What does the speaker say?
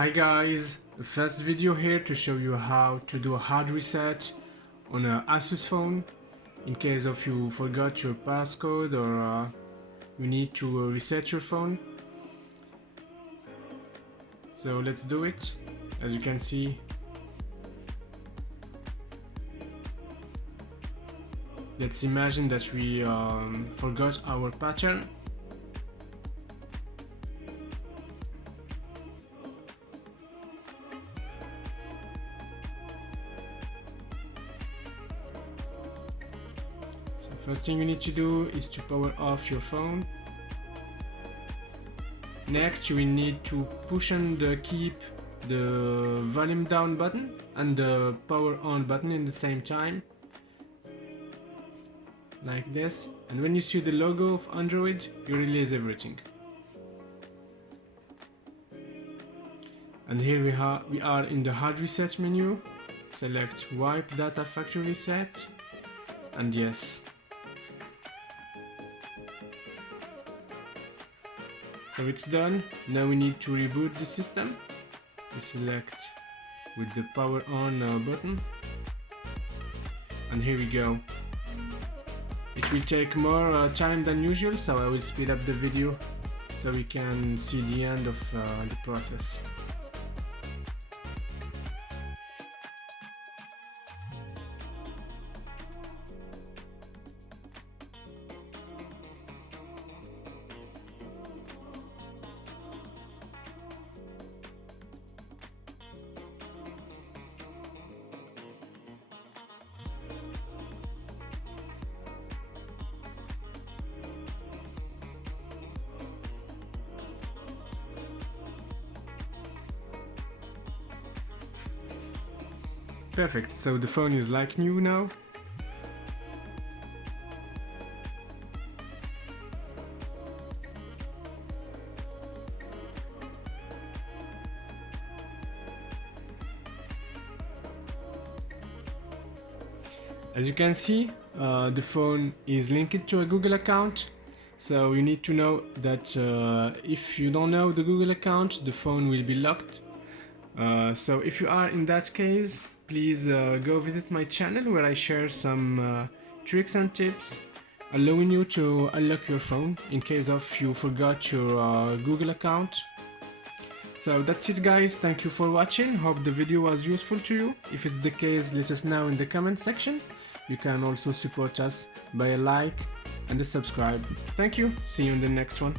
Hi guys, first video here to show you how to do a hard reset on an Asus phone in case of you forgot your passcode or you need to reset your phone. So let's do it. As you can see, let's imagine that we forgot our pattern. First thing you need to do is to power off your phone. Next you will need to push and keep the volume down button and the power on button in the same time, like this, and when you see the logo of Android you release everything. And here we are in the hard reset menu. Select wipe data factory reset and yes. So it's done. Now we need to reboot the system. We select with the power on button, and here we go. It will take more time than usual, so I will speed up the video so we can see the end of the process. Perfect, so the phone is like new now. As you can see, the phone is linked to a Google account, so you need to know that if you don't know the Google account, the phone will be locked. So if you are in that case, please go visit my channel where I share some tricks and tips allowing you to unlock your phone in case of you forgot your Google account. So that's it guys, thank you for watching, hope the video was useful to you. If it's the case, let us know in the comment section. You can also support us by a like and a subscribe. Thank you, see you in the next one.